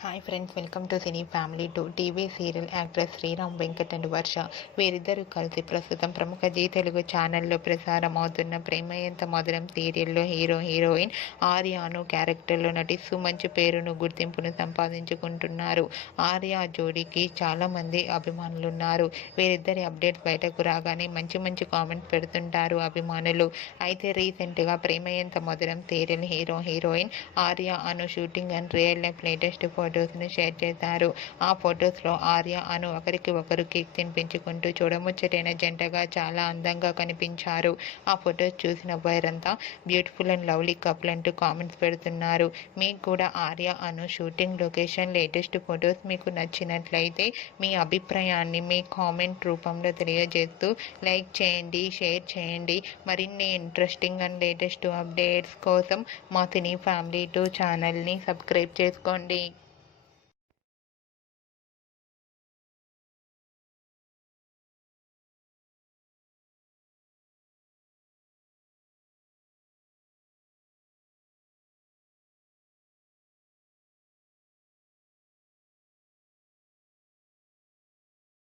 Hi friends, welcome to cine family two. TV serial actress Sriram Venkat and Varsha వీరిద్దరూ కలిసి ప్రస్తుతం ప్రముఖ జీ తెలుగు ఛానల్లో ప్రసారం అవుతున్న ప్రేమ ఎంత మధురం సీరియల్లో హీరోయిన్ ఆర్యాను క్యారెక్టర్లో నటిస్తూ మంచి పేరును గుర్తింపును సంపాదించుకుంటున్నారు. ఆర్య జోడీకి చాలామంది అభిమానులున్నారు. వీరిద్దరి అప్డేట్స్ బయటకు రాగానే మంచి కామెంట్స్ పెడుతుంటారు అభిమానులు. అయితే రీసెంట్గా Prema Entha Madhuram serial heroine Arya Anu shooting and real life latest ఫొటోస్ను షేర్ చేశారు. ఆ ఫొటోస్లో ఆర్య అను ఒకరికి ఒకరు కేక్ తినిపించుకుంటూ చూడముచ్చటైన జంటగా చాలా అందంగా కనిపించారు. ఆ ఫొటోస్ చూసిన వారంతా బ్యూటిఫుల్ అండ్ లవ్లీ కపుల్ అంటూ కామెంట్స్ పెడుతున్నారు. మీకు కూడా Arya Anu shooting location latest photos మీకు నచ్చినట్లయితే మీ అభిప్రాయాన్ని మీ కామెంట్ రూపంలో తెలియజేస్తూ లైక్ చేయండి, షేర్ చేయండి. మరిన్ని ఇంట్రెస్టింగ్ అండ్ లేటెస్ట్ అప్డేట్స్ కోసం మా సినీ ఫ్యామిలీ 2 ఛానల్ని సబ్స్క్రైబ్ చేసుకోండి.